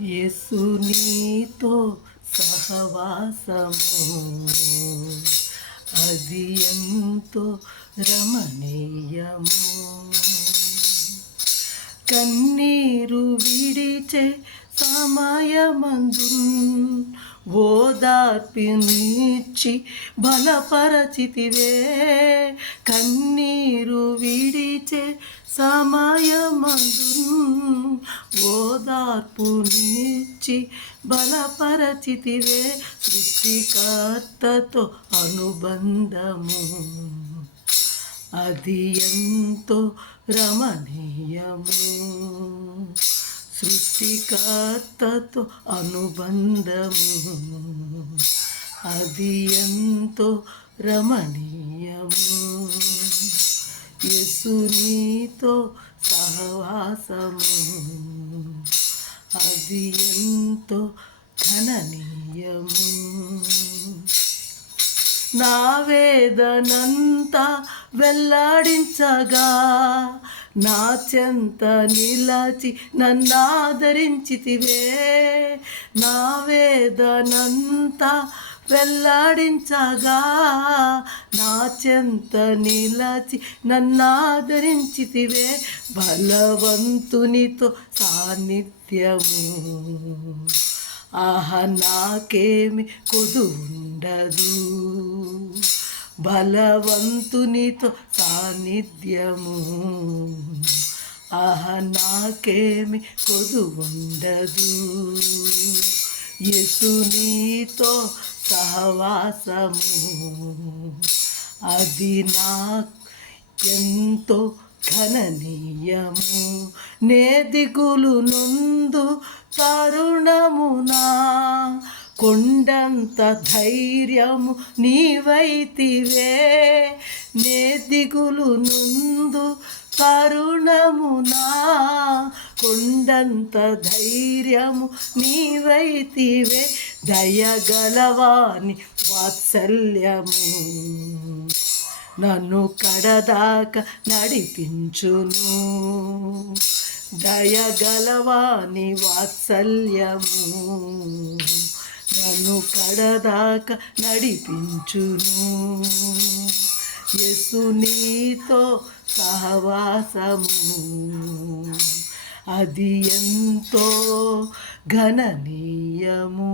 యేసు నీతో సహవాసము అది ఎంతో రమణీయము. కన్నీరు విడిచే సమయమందు ఓదార్పునిచ్చి బలపరచితివే. కన్నీరు విడిచే సమయమందు ఓదార్పునిచ్చి బలపరచితివే. సృష్టికర్తతో అనుబంధము అది ఎంతో రమణీయము. సృష్టికర్తతో అనుబంధము అది ఎంతో రమణీయము. యేసు నీతో సహవాసము అది ఎంతో ఘననీయము. నా వేదనంతా వెల్లడించగా నా చెంత నిలచి నన్నాదరించితివే. నా వేదనంతా వెల్లడించగా నా చెంత నిలచి నన్నాదరించితివే. బలవంతునితో సాన్నిధ్యము నాకేమి కొదువుండదు. బలవంతునితో సాన్నిధ్యము నాకేమి కొదువుండదు. యేసు నీతో సహవాసము అది ఎంతో ఘననీయము. నే దిగులు నొందు తరుణమునా కొండంత ధైర్యము నీవైతివే. నే దిగులు నుందు తరుణమునా కొండంత ధైర్యము నీవైతివే. దయగలవాని వాత్సల్యము నన్ను కడదాకా నడిపించును. దయగలవాని వాత్సల్యము నన్ను కడదాకా నడిపించును. యేసు నీతో సహవాసము అది ఎంతో ఘననీయము.